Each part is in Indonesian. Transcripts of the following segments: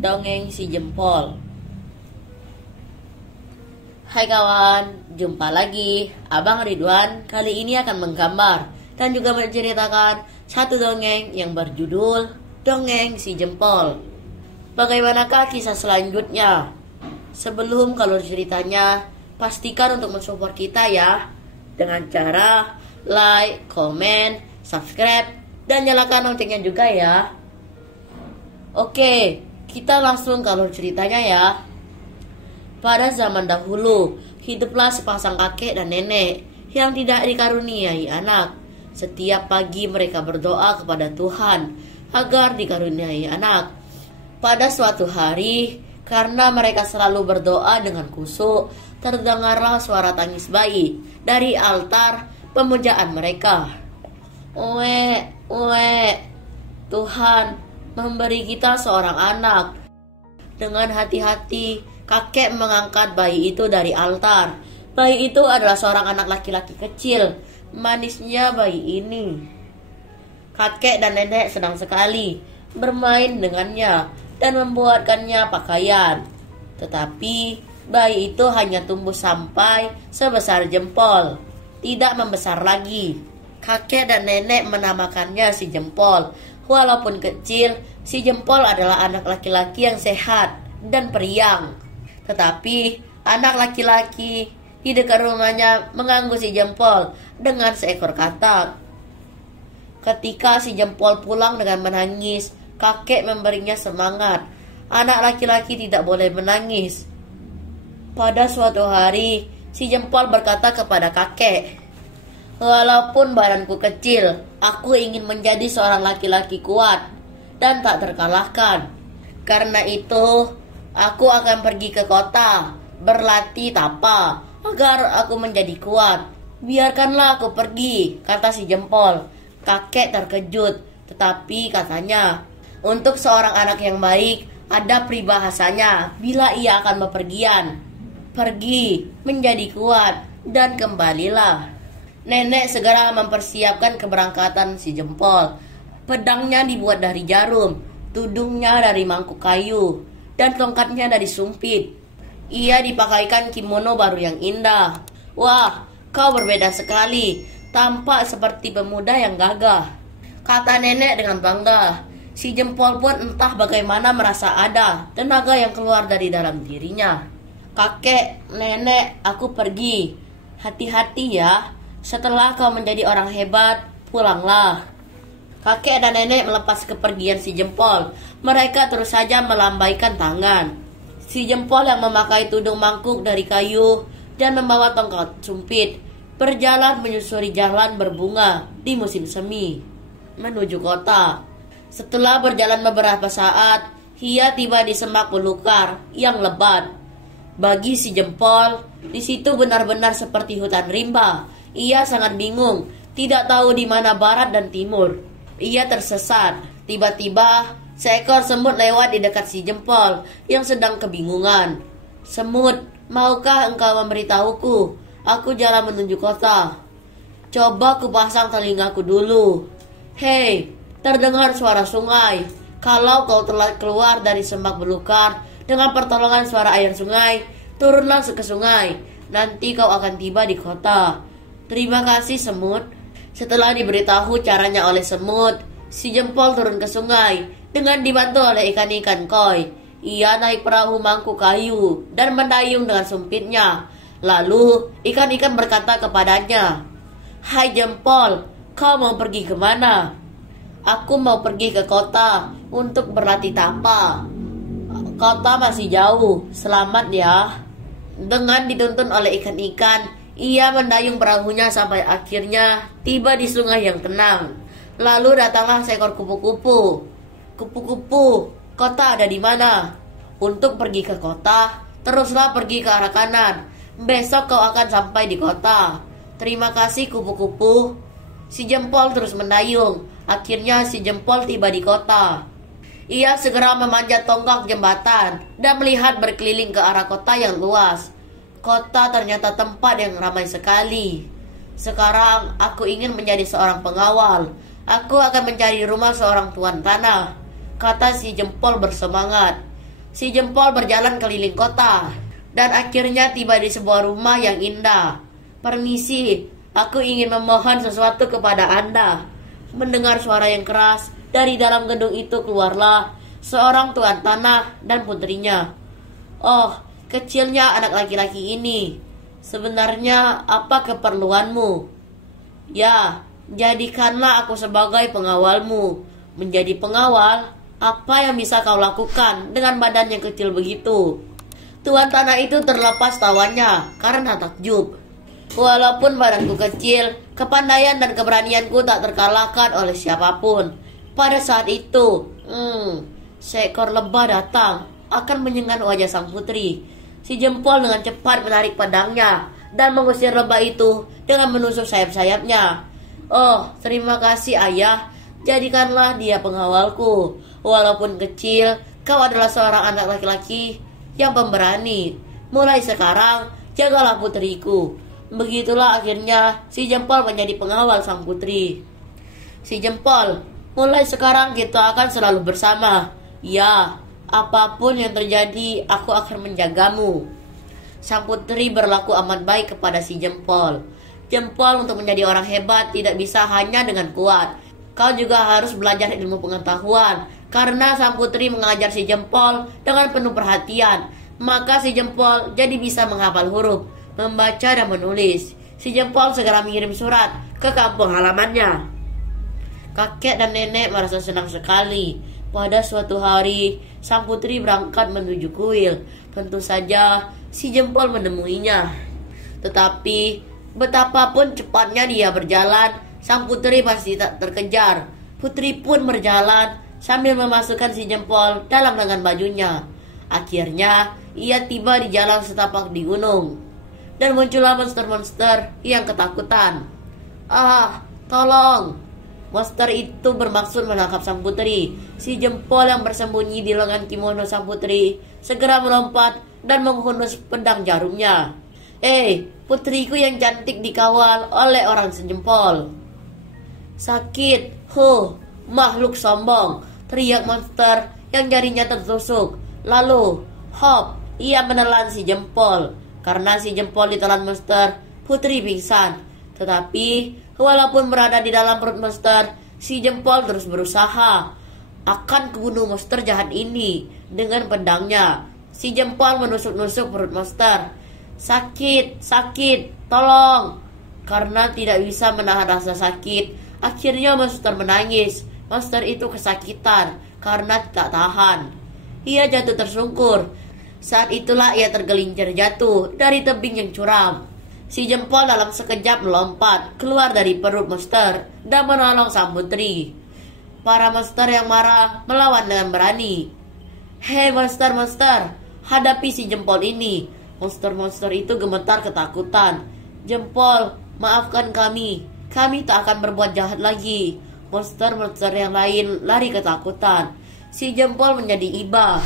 Dongeng si Jempol. Hai kawan, jumpa lagi. Abang Ridwan kali ini akan menggambar dan juga menceritakan satu dongeng yang berjudul Dongeng si Jempol. Bagaimanakah kisah selanjutnya? Sebelum kalau ceritanya, pastikan untuk mensupport kita ya, dengan cara like, komen, subscribe, dan nyalakan loncengnya juga ya. Oke, kita langsung kalau ceritanya ya. Pada zaman dahulu, hiduplah sepasang kakek dan nenek yang tidak dikaruniai anak. Setiap pagi mereka berdoa kepada Tuhan agar dikaruniai anak. Pada suatu hari, karena mereka selalu berdoa dengan khusyuk, terdengarlah suara tangis bayi dari altar pemujaan mereka. Uwe, Tuhan memberi kita seorang anak. Dengan hati-hati, kakek mengangkat bayi itu dari altar. Bayi itu adalah seorang anak laki-laki kecil. Manisnya bayi ini. Kakek dan nenek senang sekali bermain dengannya dan membuatkannya pakaian. Tetapi bayi itu hanya tumbuh sampai sebesar jempol, tidak membesar lagi. Kakek dan nenek menamakannya si Jempol. Walaupun kecil, si Jempol adalah anak laki-laki yang sehat dan periang. Tetapi anak laki-laki di dekat rumahnya mengganggu si Jempol dengan seekor katak. Ketika si Jempol pulang dengan menangis, kakek memberinya semangat. Anak laki-laki tidak boleh menangis. Pada suatu hari, si Jempol berkata kepada kakek, "Walaupun badanku kecil, aku ingin menjadi seorang laki-laki kuat dan tak terkalahkan. Karena itu, aku akan pergi ke kota, berlatih tapa, agar aku menjadi kuat. Biarkanlah aku pergi," kata si Jempol. Kakek terkejut, tetapi katanya, untuk seorang anak yang baik, ada peribahasanya bila ia akan bepergian. Pergi, menjadi kuat, dan kembalilah. Nenek segera mempersiapkan keberangkatan si Jempol. Pedangnya dibuat dari jarum, tudungnya dari mangkuk kayu, dan tongkatnya dari sumpit. Ia dipakaikan kimono baru yang indah. "Wah, kau berbeda sekali, tampak seperti pemuda yang gagah," kata nenek dengan bangga. Si Jempol pun entah bagaimana merasa ada tenaga yang keluar dari dalam dirinya. "Kakek, nenek, aku pergi. Hati-hati ya. Setelah kau menjadi orang hebat, pulanglah." Kakek dan nenek melepas kepergian si Jempol. Mereka terus saja melambaikan tangan. Si Jempol yang memakai tudung mangkuk dari kayu dan membawa tongkat sumpit berjalan menyusuri jalan berbunga di musim semi menuju kota. Setelah berjalan beberapa saat, ia tiba di semak belukar yang lebat. Bagi si Jempol, di situ benar-benar seperti hutan rimba. Ia sangat bingung, tidak tahu di mana barat dan timur. Ia tersesat. Tiba-tiba, seekor semut lewat di dekat si Jempol yang sedang kebingungan. "Semut, maukah engkau memberitahuku? Aku jalan menuju kota." "Coba kupasang telingaku dulu." "Hei, terdengar suara sungai. Kalau kau telah keluar dari semak belukar dengan pertolongan suara air sungai, turunlah ke sungai. Nanti kau akan tiba di kota." "Terima kasih, semut." Setelah diberitahu caranya oleh semut, si Jempol turun ke sungai dengan dibantu oleh ikan-ikan koi. Ia naik perahu mangkuk kayu dan mendayung dengan sumpitnya. Lalu ikan-ikan berkata kepadanya, "Hai Jempol, kau mau pergi kemana?" "Aku mau pergi ke kota untuk berlatih tapa. Kota masih jauh, selamat ya." Dengan dituntun oleh ikan-ikan, ia mendayung perahunya sampai akhirnya tiba di sungai yang tenang. Lalu datanglah seekor kupu-kupu. "Kupu-kupu, kota ada di mana?" "Untuk pergi ke kota, teruslah pergi ke arah kanan. Besok kau akan sampai di kota." "Terima kasih, kupu-kupu." Si Jempol terus mendayung. Akhirnya si Jempol tiba di kota. Ia segera memanjat tonggak jembatan dan melihat berkeliling ke arah kota yang luas. Kota ternyata tempat yang ramai sekali. "Sekarang aku ingin menjadi seorang pengawal. Aku akan mencari rumah seorang tuan tanah," kata si Jempol bersemangat. Si Jempol berjalan keliling kota dan akhirnya tiba di sebuah rumah yang indah. "Permisi, aku ingin memohon sesuatu kepada Anda." Mendengar suara yang keras, dari dalam gedung itu keluarlah seorang tuan tanah dan putrinya. "Oh, kecilnya anak laki-laki ini. Sebenarnya apa keperluanmu?" "Ya, jadikanlah aku sebagai pengawalmu." "Menjadi pengawal? Apa yang bisa kau lakukan dengan badan yang kecil begitu?" Tuan tanah itu terlepas tawanya karena takjub. "Walaupun badanku kecil, kepandaian dan keberanianku tak terkalahkan oleh siapapun." Pada saat itu, seekor lebah datang akan menyengat wajah sang putri. Si Jempol dengan cepat menarik pedangnya dan mengusir lebah itu dengan menusuk sayap-sayapnya. "Oh, terima kasih ayah. Jadikanlah dia pengawalku. Walaupun kecil, kau adalah seorang anak laki-laki yang pemberani. Mulai sekarang, jagalah putriku." Begitulah akhirnya si Jempol menjadi pengawal sang putri. Si Jempol, "Mulai sekarang kita akan selalu bersama. Ya, apapun yang terjadi, aku akan menjagamu." Sang putri berlaku amat baik kepada si Jempol. Jempol, untuk menjadi orang hebat tidak bisa hanya dengan kuat. Kau juga harus belajar ilmu pengetahuan. Karena sang putri mengajar si Jempol dengan penuh perhatian, maka si Jempol jadi bisa menghafal huruf, membaca dan menulis. Si Jempol segera mengirim surat ke kampung halamannya. Kakek dan nenek merasa senang sekali. Pada suatu hari, sang putri berangkat menuju kuil. Tentu saja si Jempol menemuinya. Tetapi betapapun cepatnya dia berjalan, sang putri pasti tak terkejar. Putri pun berjalan sambil memasukkan si Jempol dalam lengan bajunya. Akhirnya ia tiba di jalan setapak di gunung. Dan muncullah monster-monster yang ketakutan. "Ah, tolong!" Monster itu bermaksud menangkap sang putri. Si Jempol yang bersembunyi di lengan kimono sang putri segera melompat dan menghunus pedang jarumnya. Putriku yang cantik dikawal oleh orang sejempol." "Sakit, makhluk sombong!" teriak monster yang jarinya tertusuk. Lalu, hop, ia menelan si Jempol. Karena si Jempol ditelan monster, putri pingsan. Tetapi, walaupun berada di dalam perut monster, si Jempol terus berusaha akan membunuh monster jahat ini dengan pedangnya. Si Jempol menusuk-nusuk perut monster. Sakit, tolong!" Karena tidak bisa menahan rasa sakit, akhirnya monster menangis. Monster itu kesakitan karena tak tahan. Ia jatuh tersungkur. Saat itulah ia tergelincir jatuh dari tebing yang curam. Si Jempol dalam sekejap melompat keluar dari perut monster dan menolong sang putri. Para monster yang marah melawan dengan berani. "Hei monster, hadapi si Jempol ini." Monster-monster itu gemetar ketakutan. "Jempol, maafkan kami. Kami tak akan berbuat jahat lagi." Monster-monster yang lain lari ketakutan. Si Jempol menjadi iba.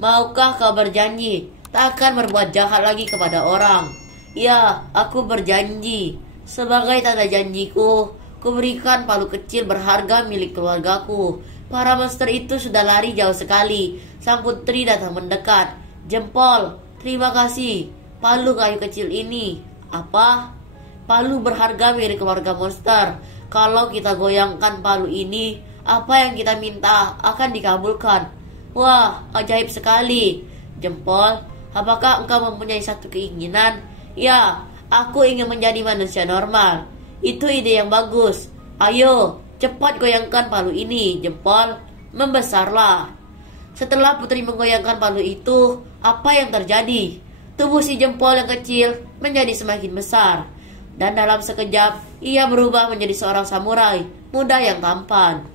"Maukah kau berjanji tak akan berbuat jahat lagi kepada orang?" "Ya, aku berjanji. Sebagai tanda janjiku, kuberikan palu kecil berharga milik keluargaku." Para monster itu sudah lari jauh sekali. Sang putri datang mendekat. "Jempol, terima kasih. Palu kayu kecil ini." "Apa?" "Palu berharga milik keluarga monster. Kalau kita goyangkan palu ini, apa yang kita minta akan dikabulkan." "Wah, ajaib sekali. Jempol, apakah engkau mempunyai satu keinginan?" "Ya, aku ingin menjadi manusia normal." "Itu ide yang bagus. Ayo, cepat goyangkan palu ini, Jempol." Membesarlah. Setelah putri menggoyangkan palu itu, apa yang terjadi? Tubuh si Jempol yang kecil menjadi semakin besar. Dan dalam sekejap, ia berubah menjadi seorang samurai muda yang tampan.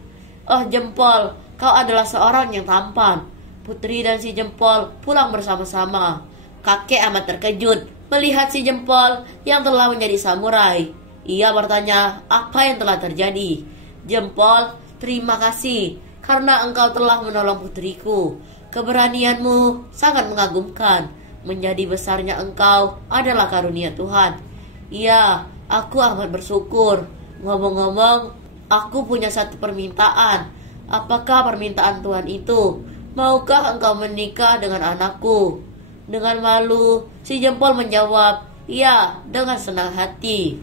"Oh Jempol, kau adalah seorang yang tampan." Putri dan si Jempol pulang bersama-sama. Kakek amat terkejut melihat si Jempol yang telah menjadi samurai. Ia bertanya apa yang telah terjadi. "Jempol, terima kasih karena engkau telah menolong putriku. Keberanianmu sangat mengagumkan. Menjadi besarnya engkau adalah karunia Tuhan." "Ya, aku amat bersyukur. Ngomong-ngomong, aku punya satu permintaan." "Apakah permintaan Tuhan itu?" Maukah engkau menikah dengan anakku? Dengan malu, si Jempol menjawab, ya, dengan senang hati.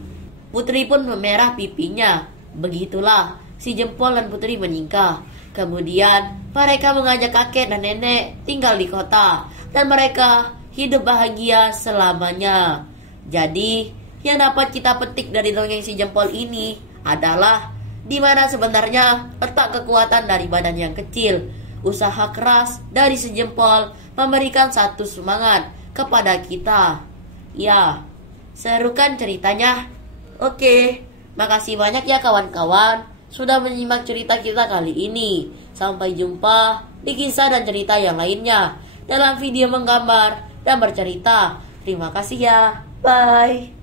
Putri pun memerah pipinya. Begitulah, si Jempol dan Putri menikah. Kemudian, mereka mengajak kakek dan nenek tinggal di kota. Dan mereka hidup bahagia selamanya. Jadi, yang dapat kita petik dari dongeng si Jempol ini adalah di mana sebenarnya letak kekuatan dari badan yang kecil. Usaha keras dari si Jempol memberikan satu semangat kepada kita. Ya, seru kan ceritanya? Oke, makasih banyak ya kawan-kawan sudah menyimak cerita kita kali ini. Sampai jumpa di kisah dan cerita yang lainnya dalam video menggambar dan bercerita. Terima kasih ya. Bye.